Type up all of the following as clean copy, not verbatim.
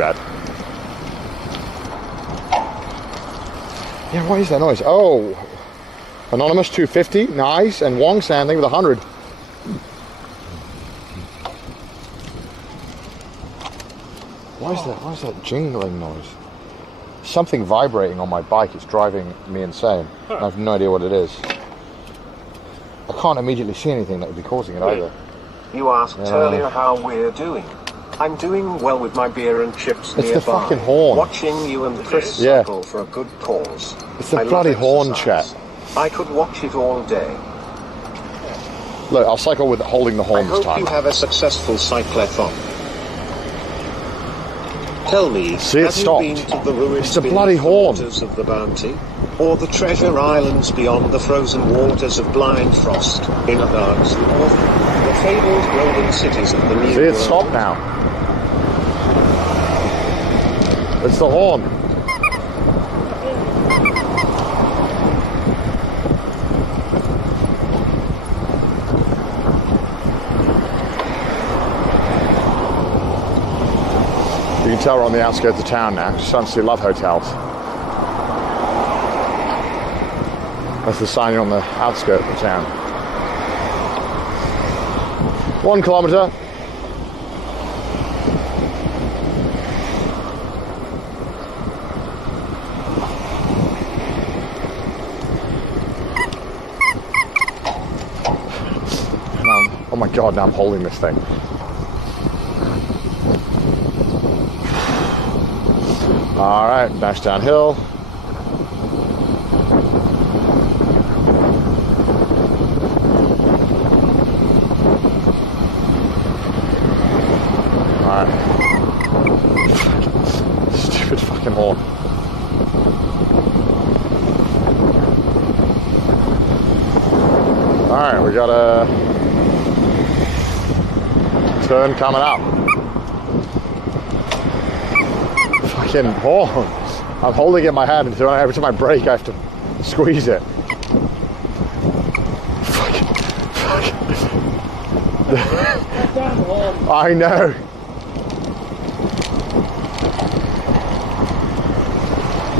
bad. Yeah, what is that noise? Oh, Anonymous 250, nice, and Wong Sanding with 100. Why is that jingling noise? Something vibrating on my bike. It's driving me insane. I have no idea what it is. I can't immediately see anything that would be causing it either. You asked earlier how we're doing. I'm doing well with my beer and chips nearby. It's the fucking horn. Watching you and Chris cycle for a good cause. It's the bloody horn, chat. I could watch it all day. Look, I'll cycle with holding the horn this time. I hope you have a successful cyclathon. Tell me, have you been to the ruins it's the bloody horn. Waters of the Bounty? Or the treasure islands beyond the frozen waters of Blind Frost, in Dark's North? The fabled golden cities of the New World? See, it's stopped now. It's the horn. You can tell we're on the outskirts of town now. Just starting to see love hotels. That's the sign on the outskirts of town. 1 kilometre. Oh my god, now I'm holding this thing. Alright, dash downhill. Alright. Stupid fucking horn. Alright, we got a turn coming up. Fucking horn. I'm holding it in my hand and every time I brake I have to squeeze it. I know.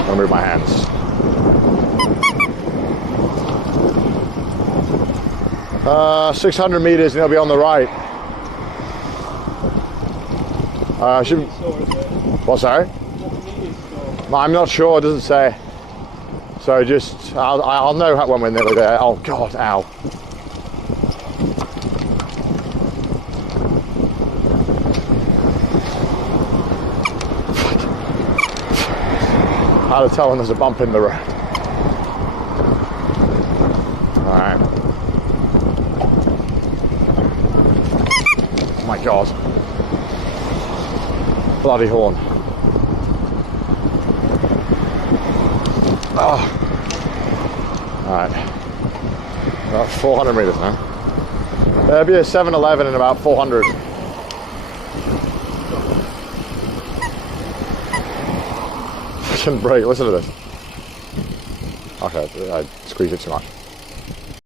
I'll move my hands. 600 meters and it'll be on the right. What's that? I'm not sure, it doesn't say. So just, I'll know when we're nearly there. Oh God, ow. How to tell when there's a bump in the road. Alright. Oh my God. Bloody horn. Oh. Alright. About 400 meters now. There'll be a 7-Eleven in about 400. Fucking brake, listen to this. Okay, I squeezed it too much.